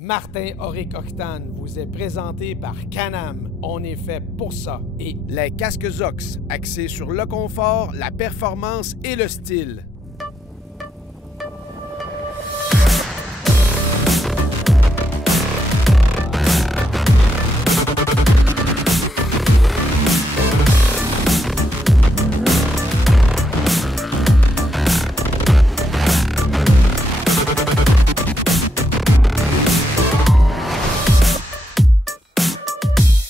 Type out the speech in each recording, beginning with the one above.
Martin Auric Octane vous est présenté par Can-Am. On est fait pour ça. Et les casques Zox, axés sur le confort, la performance et le style.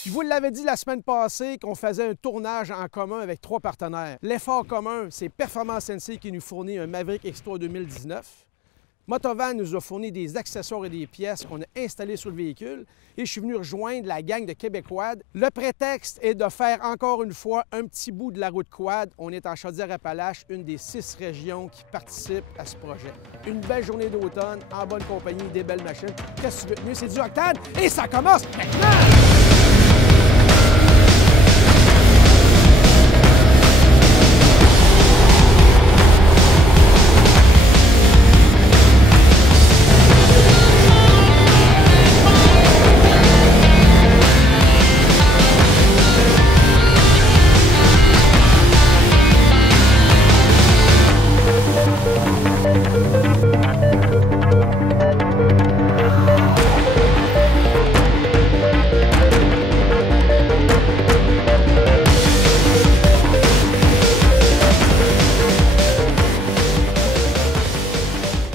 Je vous l'avais dit la semaine passée qu'on faisait un tournage en commun avec 3 partenaires. L'effort commun, c'est Performance Sensei qui nous fournit un Maverick X3 2019. Motovan nous a fourni des accessoires et des pièces qu'on a installées sur le véhicule. Et je suis venu rejoindre la gang de Québéquad. Le prétexte est de faire encore une fois un petit bout de la route quad. On est en Chaudière-Appalaches, une des 6 régions qui participent à ce projet. Une belle journée d'automne, en bonne compagnie, des belles machines. Qu'est-ce que tu veux de mieux? C'est du Octane et ça commence maintenant!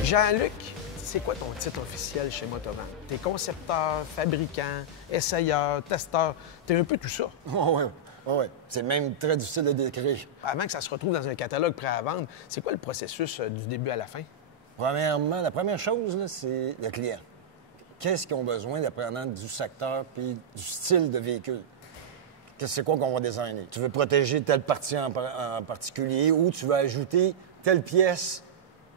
Jean-Luc, c'est quoi ton titre officiel chez Motovan? T'es concepteur, fabricant, essayeur, testeur, t'es un peu tout ça. Oui. C'est même très difficile à décrire. Avant que ça se retrouve dans un catalogue prêt à vendre, c'est quoi le processus du début à la fin? Premièrement, la première chose, c'est le client. Qu'est-ce qu'ils ont besoin dépendant du secteur puis du style de véhicule? C'est quoi qu'on va designer? Tu veux protéger telle partie en particulier ou tu veux ajouter telle pièce?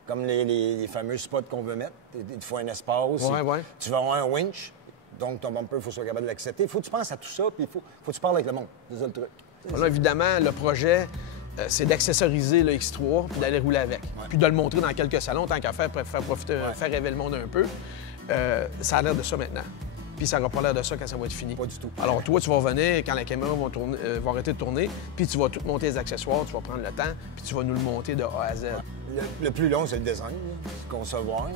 Comme les fameux spots qu'on veut mettre. Il te faut un espace. Ouais. Tu vas avoir un winch. Donc, ton bumper, il faut que tu sois capable de l'accepter. Il faut que tu penses à tout ça, puis il faut que tu parles avec le monde. C'est ça le truc. Là, évidemment, le projet, c'est d'accessoriser le X3 puis d'aller rouler avec. Ouais. Puis de le montrer dans quelques salons, tant qu'à faire profiter, faire rêver le monde un peu. Ça a l'air de ça maintenant. Puis ça n'aura pas l'air de ça quand ça va être fini. Pas du tout. Alors toi, tu vas revenir quand la caméra va arrêter de tourner, puis tu vas tout monter les accessoires, tu vas prendre le temps, puis tu vas nous le monter de A à Z. Ouais. Le plus long, c'est le design, concevoir. Là.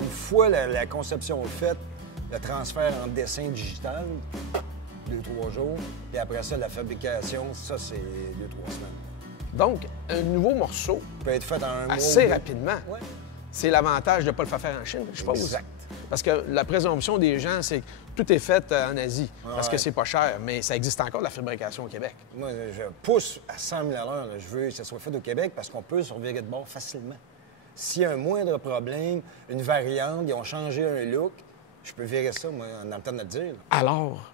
Une fois la conception faite, le transfert en dessin digital, 2-3 jours. Puis après ça, la fabrication, ça, c'est 2-3 semaines. Donc, un nouveau morceau peut être fait en un mois. Assez rapidement. Ouais. C'est l'avantage de ne pas le faire en Chine, je suppose. Exact. Parce que la présomption des gens, c'est que tout est fait en Asie, parce que c'est pas cher, mais ça existe encore, la fabrication au Québec. Moi, je pousse à 100 000 à l'heure. Je veux que ça soit fait au Québec parce qu'on peut surveiller de bord facilement. S'il y a un moindre problème, une variante, ils ont changé un look, je peux virer ça, moi, en le temps de le dire. Alors,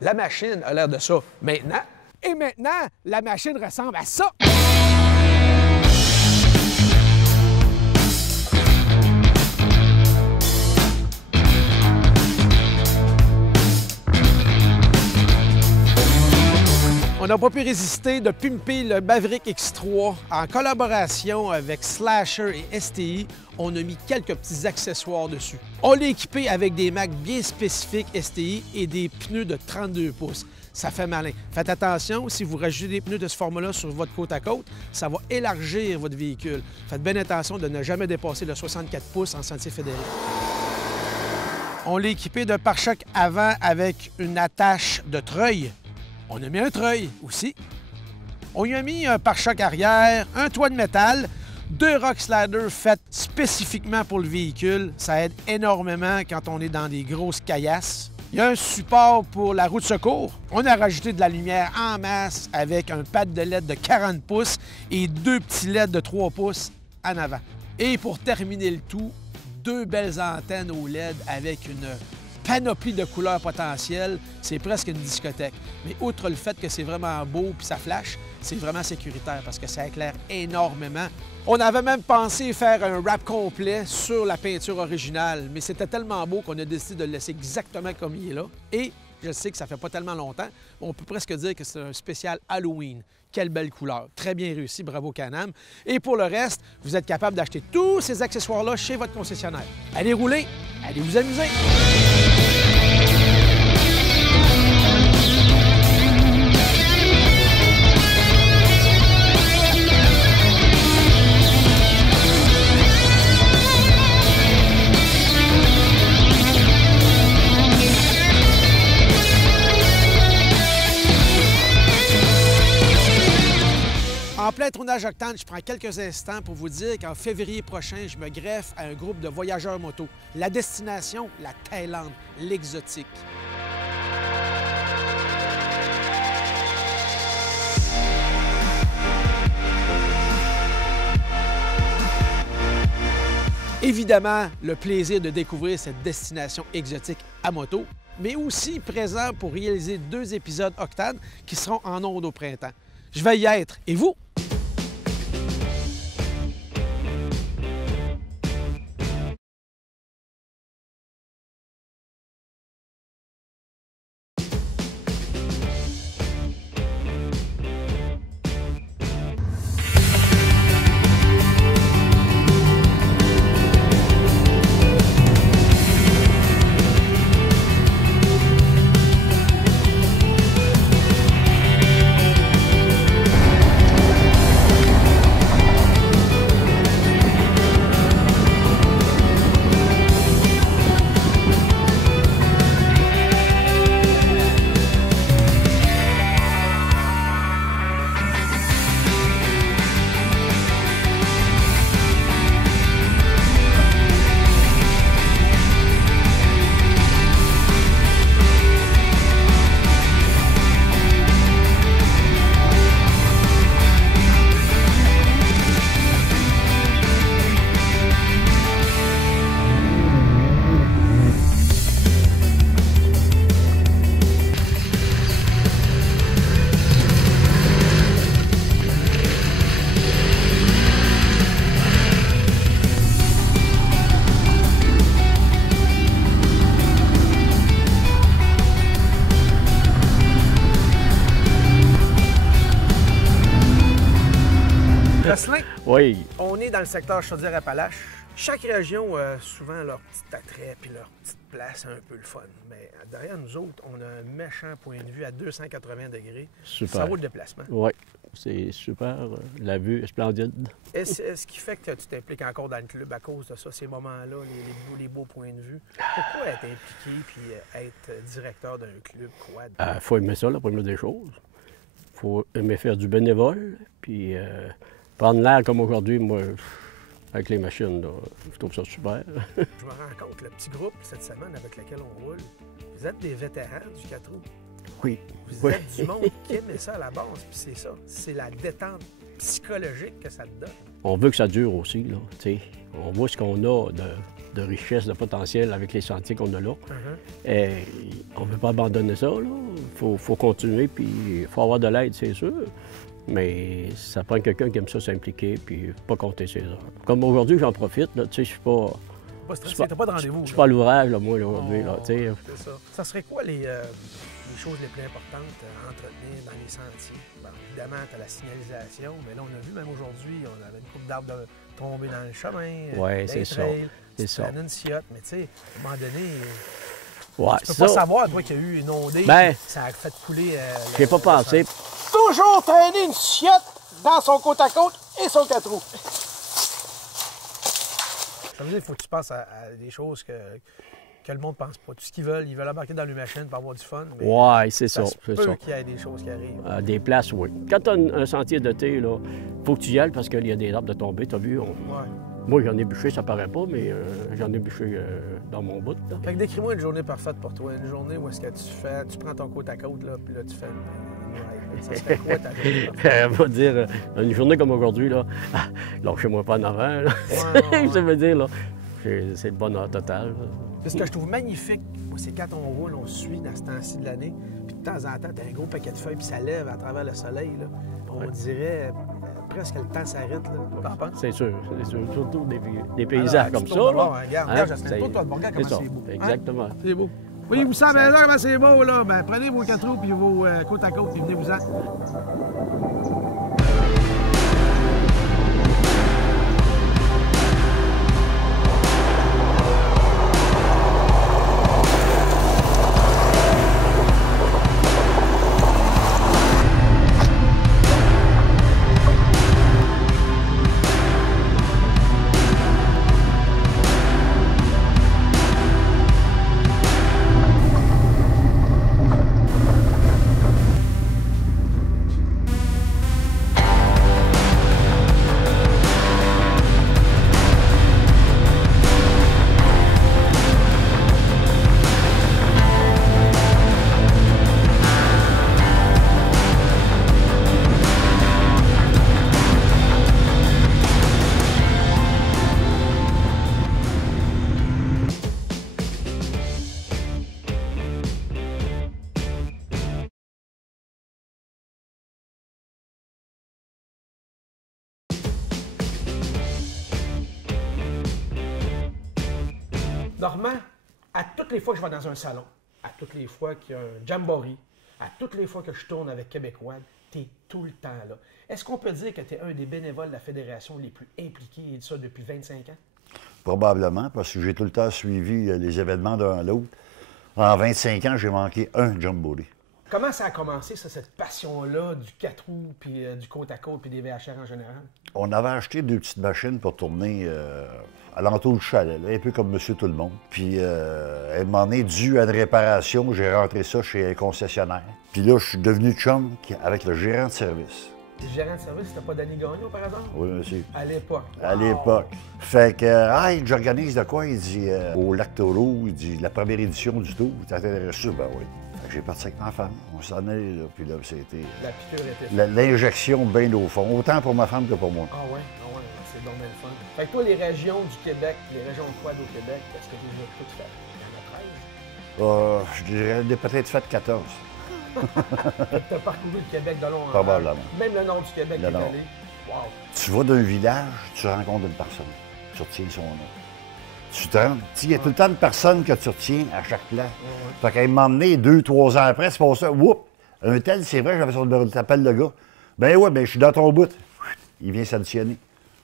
la machine a l'air de ça maintenant. Et maintenant, la machine ressemble à ça. On n'a pas pu résister de pimper le Maverick X3 en collaboration avec Slasher et STI. On a mis quelques petits accessoires dessus. On l'a équipé avec des Macs bien spécifiques STI et des pneus de 32 pouces. Ça fait malin. Faites attention, si vous rajoutez des pneus de ce format-là sur votre côte à côte, ça va élargir votre véhicule. Faites bien attention de ne jamais dépasser le 64 pouces en sentier fédéré. On l'a équipé d'un pare-choc avant avec une attache de treuil. On a mis un treuil aussi. On y a mis un pare-choc arrière, un toit de métal, 2 rock sliders faits spécifiquement pour le véhicule. Ça aide énormément quand on est dans des grosses caillasses. Il y a un support pour la roue de secours. On a rajouté de la lumière en masse avec un pad de LED de 40 pouces et 2 petits LED de 3 pouces en avant. Et pour terminer le tout, 2 belles antennes au LED avec une panoplie de couleurs potentielles, c'est presque une discothèque. Mais outre le fait que c'est vraiment beau puis ça flash, c'est vraiment sécuritaire parce que ça éclaire énormément. On avait même pensé faire un wrap complet sur la peinture originale, mais c'était tellement beau qu'on a décidé de le laisser exactement comme il est là. Et je sais que ça fait pas tellement longtemps, mais on peut presque dire que c'est un spécial Halloween. Quelle belle couleur. Très bien réussi, bravo Can-Am. Et pour le reste, vous êtes capable d'acheter tous ces accessoires-là chez votre concessionnaire. Allez rouler! Allez vous amuser! En plein tournage Octane, je prends quelques instants pour vous dire qu'en février prochain, je me greffe à un groupe de voyageurs moto. La destination, la Thaïlande, l'exotique. Évidemment, le plaisir de découvrir cette destination exotique à moto, mais aussi présent pour réaliser 2 épisodes Octane qui seront en ondes au printemps. Je vais y être. Et vous? Jocelyn, Oui. on est dans le secteur Chaudière-Appalaches. Chaque région a souvent leur petit attrait puis leur petite place un peu le fun. Mais derrière nous autres, on a un méchant point de vue à 280 degrés. Super. Ça vaut le déplacement. Oui, c'est super. La vue est splendide. Est-ce qui fait que tu t'impliques encore dans le club à cause de ça, ces moments-là, les beaux points de vue? Pourquoi être impliqué puis être directeur d'un club quad? Il faut aimer ça, la première des choses. Il faut aimer faire du bénévole. Puis prendre l'air comme aujourd'hui, moi, avec les machines, là, je trouve ça super. Je me rends compte, le petit groupe cette semaine avec lequel on roule, vous êtes des vétérans du 4 roues. Oui. Vous êtes du monde qui aime ça à la base, puis c'est ça. C'est la détente psychologique que ça te donne. On veut que ça dure aussi, là, tu sais. On voit ce qu'on a de richesse, de potentiel avec les sentiers qu'on a là. Et on ne veut pas abandonner ça, là. Faut continuer, puis il faut avoir de l'aide, c'est sûr. Mais ça prend quelqu'un qui aime ça s'impliquer, puis pas compter ses heures. Comme aujourd'hui, j'en profite, là, tu sais, je suis pas... Pas stressé, t'as pas de rendez-vous. Je suis pas à l'ouvrage, là, moi, aujourd'hui, là, tu sais. C'est ça. Ça serait quoi les choses les plus importantes à entretenir dans les sentiers? Bon, évidemment, tu as la signalisation, mais là, on a vu, même aujourd'hui, on avait une couple d'arbres tombés dans le chemin. Oui, c'est ça. C'est ça. Une ciotte, mais tu sais, à un moment donné... Ouais, tu peux pas savoir, toi, qu'il y a eu une ondée, ça a fait couler... j'ai pas pensé. Toujours traîner une chiotte dans son côte à côte et son 4 roues. Ça veut dire qu'il faut que tu penses à des choses que le monde ne pense pas. Tout ce qu'ils veulent, ils veulent embarquer dans leur machine pour avoir du fun. Oui, c'est ça. C'est ça. Qu'il y ait des choses qui arrivent. Des places, oui. Quand tu as un sentier de thé, il faut que tu y ailles parce qu'il y a des arbres de tomber. Tu as vu? Moi, j'en ai bûché, ça paraît pas, mais j'en ai bûché dans mon bout. Là. Fait que décris-moi une journée parfaite pour toi. Une journée où est-ce que tu prends ton côte à côte, là, puis là, tu fais ça serait quoi ta journée parfaite? On va dire, une journée comme aujourd'hui, là, lâchez-moi pas en avant. Ça veut dire, là, c'est le bonheur total. Ce que je trouve magnifique, c'est quand on roule, on suit dans ce temps-ci de l'année, puis de temps en temps, tu as un gros paquet de feuilles, puis ça lève à travers le soleil. Là. On dirait presque le temps s'arrête. C'est sûr. Surtout des paysages comme ça. Regarde, Jocelyn, toi, regarde comment c'est beau. Exactement. C'est beau. Oui, vous savez comment c'est beau, là. Ben, prenez vos 4 roues puis vos côte à côte, puis venez-vous-en. Normand, à toutes les fois que je vais dans un salon, à toutes les fois qu'il y a un jamboree, à toutes les fois que je tourne avec Québécois, tu es tout le temps là. Est-ce qu'on peut dire que tu es un des bénévoles de la Fédération les plus impliqués et ça depuis 25 ans? Probablement, parce que j'ai tout le temps suivi les événements d'un à l'autre. En 25 ans, j'ai manqué un jamboree. Comment ça a commencé, ça, cette passion-là du 4 roues, puis du côte-à-côte, puis des VHR en général? On avait acheté 2 petites machines pour tourner à l'entour du chalet, là, un peu comme Monsieur Tout-le-Monde. Puis, elle m'en est due à une réparation. J'ai rentré ça chez un concessionnaire. Puis là, je suis devenu chum avec le gérant de service. Le gérant de service, c'était pas Danny Gagnon, par exemple? Oui, monsieur. À l'époque. À l'époque. Fait que, j'organise de quoi? Il dit, au Lac Taureau, il dit, la première édition du tour. T'es intéressé? Ben oui. Fait que j'ai parti avec ma femme. On s'en allait là. Puis là, c'était. La piqûre était. L'injection bien au fond. Autant pour ma femme que pour moi. Ah ouais, c'est donc bien le fun. Fait que toi, les régions du Québec, les régions de quad au Québec, est-ce que tu les as toutes faites? Il y en a 13? Je dirais peut-être fait 14. Tu as parcouru le Québec de long en Probablement. Même le nord du Québec Le est nord. allé. Wow. Tu vas d'un village, tu rencontres une personne. Tu retiens son nom. Tu te rends. Il y a tout le temps de personnes que tu retiens à chaque place. Fait qu'à un moment donné, 2-3 ans après, c'est pas ça. Oups! Un tel, c'est vrai, j'avais son numéro de t'appelles le gars. Ben ouais, ben je suis dans ton bout. Il vient s'additionner.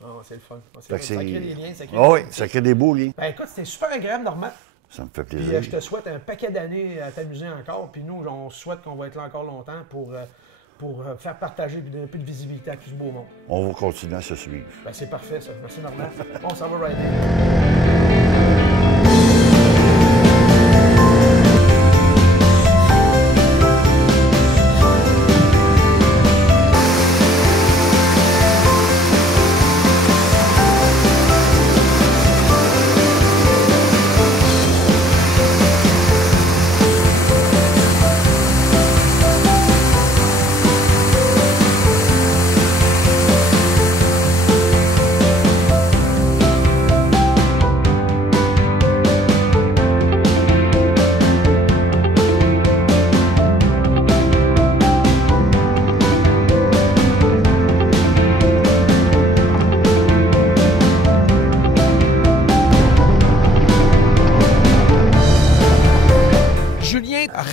Ah, c'est le fun. Fait que Ça crée des liens, ça crée Ah oui, ça crée des beaux liens. Ben écoute, c'était super agréable, Normand. Ça me fait Puis plaisir. je te souhaite un paquet d'années à t'amuser encore. Puis nous, on souhaite qu'on va être là encore longtemps pour faire partager puis donner un peu de visibilité à tout ce beau monde. On va continuer à se suivre. Ben, c'est parfait, ça. Merci, Normand. On s'en va rider.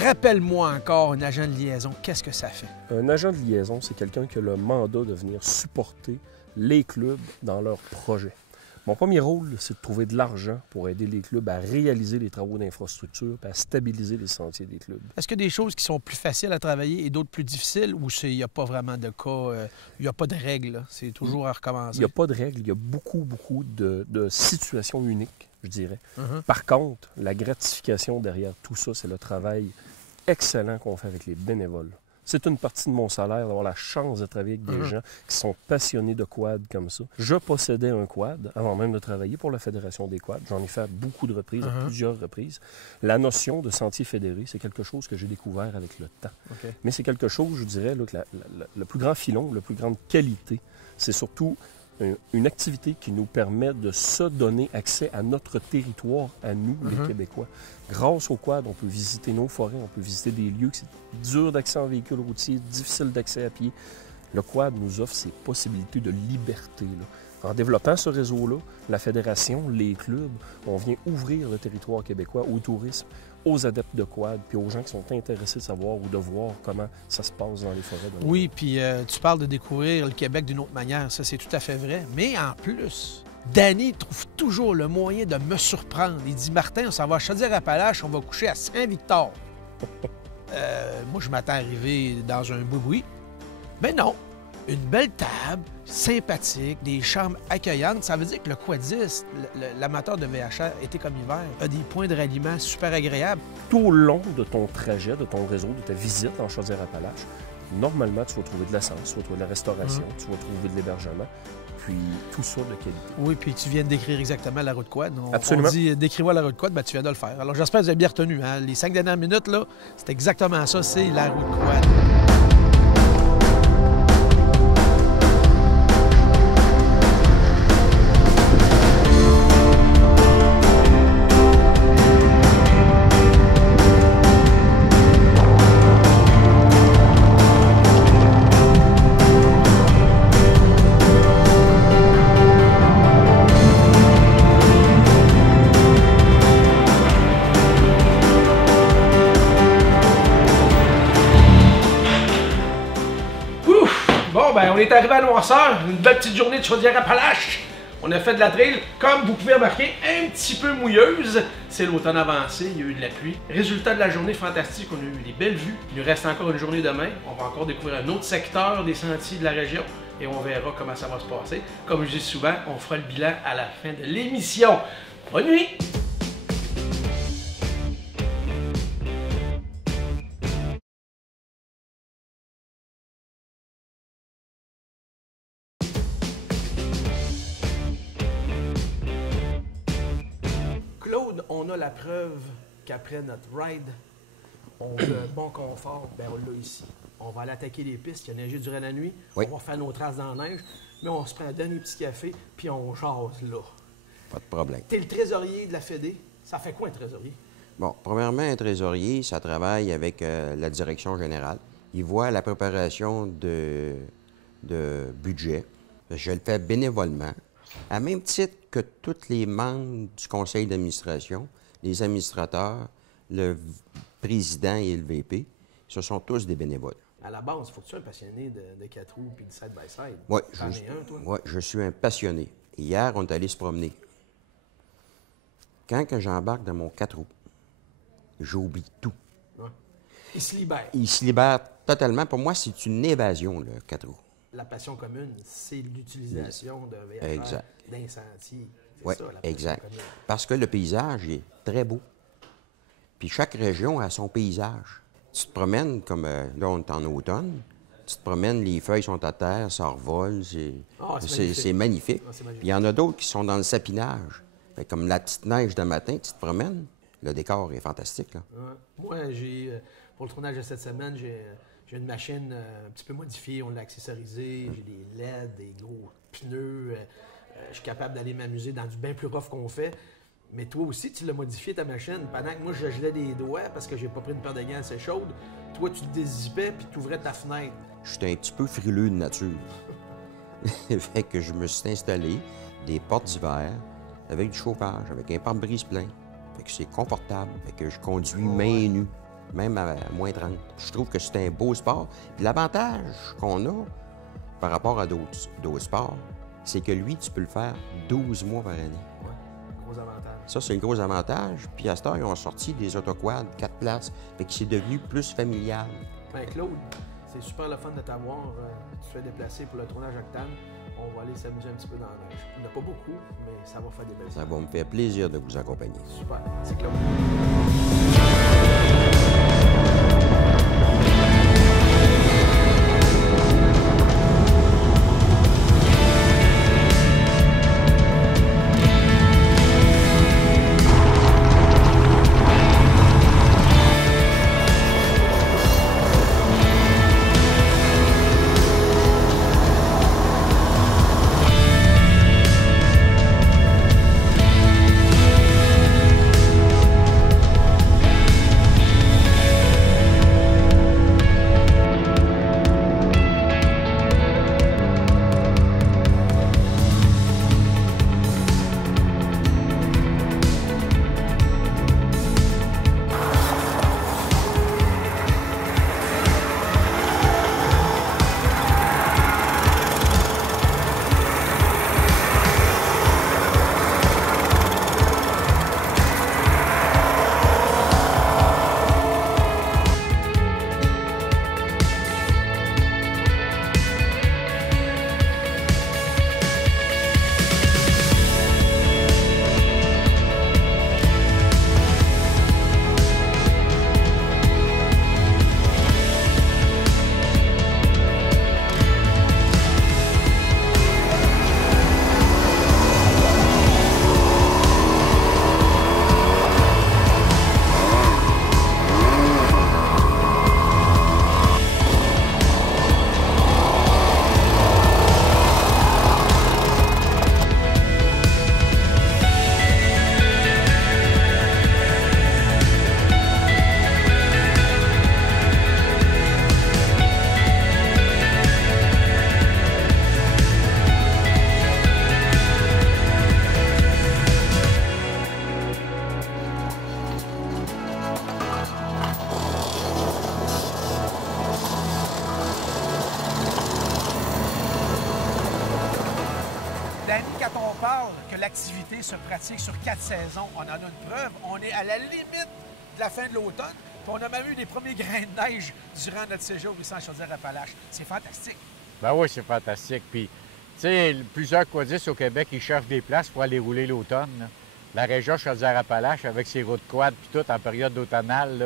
Rappelle-moi encore, un agent de liaison, qu'est-ce que ça fait? Un agent de liaison, c'est quelqu'un qui a le mandat de venir supporter les clubs dans leurs projets. Mon premier rôle, c'est de trouver de l'argent pour aider les clubs à réaliser les travaux d'infrastructure et à stabiliser les sentiers des clubs. Est-ce qu'il y a des choses qui sont plus faciles à travailler et d'autres plus difficiles ou il n'y a pas vraiment de cas, il n'y a pas de règles, c'est toujours à recommencer? Il n'y a pas de règles, il y a beaucoup de situations uniques, je dirais. Par contre, la gratification derrière tout ça, c'est le travail excellent qu'on fait avec les bénévoles. C'est une partie de mon salaire d'avoir la chance de travailler avec des gens qui sont passionnés de quad comme ça. Je possédais un quad avant même de travailler pour la Fédération des quads. J'en ai fait à beaucoup de reprises, à plusieurs reprises. La notion de sentier fédéré, c'est quelque chose que j'ai découvert avec le temps. Mais c'est quelque chose, je dirais, là, que le plus grand filon, la plus grande qualité, c'est surtout une activité qui nous permet de se donner accès à notre territoire, à nous, les Québécois. Grâce au quad, on peut visiter nos forêts, on peut visiter des lieux que c'est dur d'accès en véhicule routier, difficile d'accès à pied. Le quad nous offre ces possibilités de liberté, là. En développant ce réseau-là, la Fédération, les clubs, on vient ouvrir le territoire québécois au tourisme, aux adeptes de quad, puis aux gens qui sont intéressés de savoir ou de voir comment ça se passe dans les forêts. Oui, puis tu parles de découvrir le Québec d'une autre manière, ça c'est tout à fait vrai. Mais en plus, Danny trouve toujours le moyen de me surprendre. Il dit « Martin, on s'en va à Chaudière-Appalaches, on va coucher à Saint-Victor. » Moi, je m'attends à arriver dans un boui-boui. Mais non, une belle table, sympathique, des chambres accueillantes. Ça veut dire que le quadiste, l'amateur de VHR, été comme hiver, a des points de ralliement super agréables. Tout au long de ton trajet, de ton réseau, de ta visite en Chaudière-Appalaches, normalement, tu vas trouver de l'essence, tu vas trouver de la restauration, tu vas trouver de l'hébergement, puis tout ça de qualité. Oui, puis tu viens de décrire exactement la route quad. Absolument. On dit « Décris-moi la route quad », ben, tu viens de le faire. Alors j'espère que vous avez bien retenu. Hein? Les 5 dernières minutes, là, c'est exactement ça, c'est la route quad. ben on est arrivé à Noirceur, une belle petite journée de Chaudière-Appalaches. On a fait de la trail, comme vous pouvez remarquer, un petit peu mouilleuse. C'est l'automne avancé, il y a eu de la pluie. Résultat de la journée fantastique, on a eu des belles vues. Il nous reste encore une journée demain. On va encore découvrir un autre secteur des sentiers de la région et on verra comment ça va se passer. Comme je dis souvent, on fera le bilan à la fin de l'émission. Bonne nuit! Claude, on a la preuve qu'après notre ride, on a un bon confort, ben on l'a ici. On va aller attaquer les pistes, il y a neigé durant la nuit, Oui. on va faire nos traces dans la neige, mais on se prend un dernier petit café, puis on jase là. Pas de problème. T'es le trésorier de la Fédé, ça fait quoi un trésorier? Bon, premièrement, un trésorier, ça travaille avec la direction générale. Il voit la préparation de budget. Je le fais bénévolement, à même titre que tous les membres du conseil d'administration, les administrateurs, le président et le VP, ce sont tous des bénévoles. À la base, il faut que tu sois un passionné de 4 roues puis de side-by-side. Oui, T'en es un, toi? ouais, je suis un passionné. Hier, on est allé se promener. Quand que j'embarque dans mon 4 roues, j'oublie tout. Ouais. Il se libère. Il se libère totalement. Pour moi, c'est une évasion, le 4 roues. La passion commune, c'est l'utilisation d'un VFR, Exact. d'un sentier. C'est Oui, ça, la passion exact. commune. Parce que le paysage est très beau. Puis chaque région a son paysage. Tu te promènes, comme là, on est en automne, tu te promènes, les feuilles sont à terre, ça revole, Ah, c'est magnifique. Ah, c'est magnifique. Puis il y en a d'autres qui sont dans le sapinage. Fait comme la petite neige de matin, tu te promènes, le décor est fantastique. Là. Ouais. Moi, pour le tournage de cette semaine, j'ai une machine un petit peu modifiée. On l'a accessorisée. J'ai des LED, des gros pneus. Je suis capable d'aller m'amuser dans du bien plus rough qu'on fait. Mais toi aussi, tu l'as modifié ta machine. Pendant que moi, je gelais des doigts parce que j'ai pas pris une paire de gants assez chaude, toi, tu te dézippais puis tu ouvrais ta fenêtre. J'étais un petit peu frileux de nature. Fait que je me suis installé des portes d'hiver avec du chauffage, avec un pare-brise plein. Fait que c'est confortable. Fait que je conduis main nue, même à moins 30. Je trouve que c'est un beau sport. Puis l'avantage qu'on a par rapport à d'autres sports, c'est que lui, tu peux le faire 12 mois par année. Ouais, gros avantage. Ça, c'est un gros avantage. Puis à cette heure, ils ont sorti des autoquads, 4 places. Fait que c'est devenu plus familial. Ben Claude, c'est super le fun de t'avoir. Tu te fais déplacer pour le tournage Octane. On va aller s'amuser un petit peu dans la neige. Il n'y en a pas beaucoup, mais ça va faire des belles Ça va me faire plaisir de vous accompagner. Super. C'est Claude. parle que l'activité se pratique sur 4 saisons, on en a une preuve. On est à la limite de la fin de l'automne. Puis on a même eu les premiers grains de neige durant notre séjour ici en Chaudière-Appalaches. C'est fantastique. Ben oui, c'est fantastique. Puis, tu sais, plusieurs quadistes au Québec, ils cherchent des places pour aller rouler l'automne. Là. La région Chaudière-Appalaches, avec ses routes quad puis tout, en période automnale, là,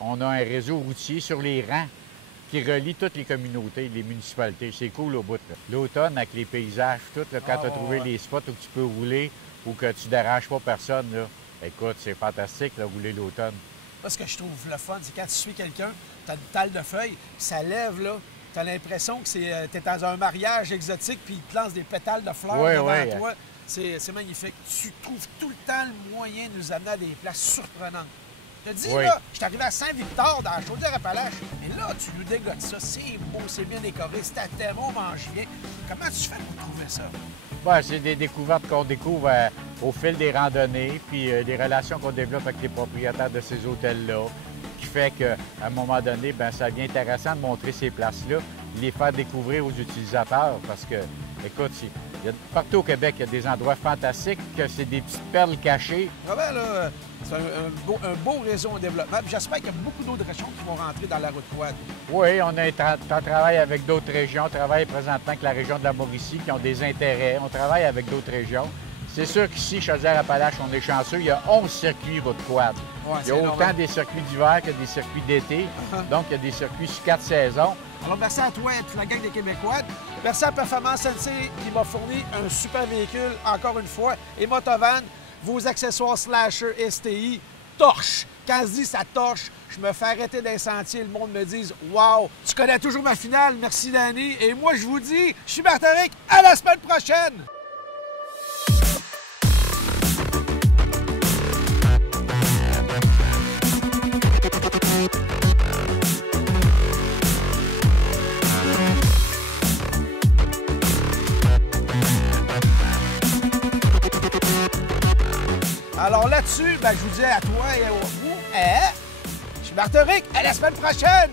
on a un réseau routier sur les rangs qui relie toutes les communautés, les municipalités. C'est cool au bout. Là. L'automne, avec les paysages, tout, là, quand tu as trouvé les spots où tu peux rouler ou que tu déranges pas personne, là, écoute, c'est fantastique, là, rouler l'automne. Là, ce que je trouve le fun, c'est quand tu suis quelqu'un, tu as une talle de feuilles, ça lève, là, tu as l'impression que tu es dans un mariage exotique, puis il te lance des pétales de fleurs devant toi. C'est magnifique. Tu trouves tout le temps le moyen de nous amener à des places surprenantes. Je te dis, là, je suis arrivé à Saint-Victor, dans la Chaudière-Appalaches, et là, tu nous dégotes ça. C'est beau, c'est bien décoré, c'est à thème, on mange bien. Comment tu fais pour trouver ça? Ouais, c'est des découvertes qu'on découvre au fil des randonnées, puis des relations qu'on développe avec les propriétaires de ces hôtels-là, qui fait qu'à un moment donné, bien, ça devient intéressant de montrer ces places-là, les faire découvrir aux utilisateurs, parce que, écoute, partout au Québec, il y a des endroits fantastiques, que c'est des petites perles cachées. Vraiment, là, c'est un beau réseau en développement. J'espère qu'il y a beaucoup d'autres régions qui vont rentrer dans la route quad. Oui, on travaille avec d'autres régions. On travaille présentement avec la région de la Mauricie qui ont des intérêts. On travaille avec d'autres régions. C'est sûr qu'ici, Chaudière-Appalaches, on est chanceux. Il y a 11 circuits route quad. Ouais, il y a autant des circuits d'hiver que des circuits d'été. Donc, il y a des circuits sur 4 saisons. Alors, merci à toi et toute la gang des Québécois. Merci à Performance Sensei qui m'a fourni un super véhicule, encore une fois. Et Motovan, vos accessoires Slasher STI, torche. Quand je dis ça torche, je me fais arrêter d'un sentier, le monde me dit « Wow, tu connais toujours ma finale, merci Danny. » Et moi, je vous dis, je suis Martin-Ric, à la semaine prochaine! Alors là-dessus, je vous dis à toi et à vous, je suis Martin-Ric, à la semaine prochaine!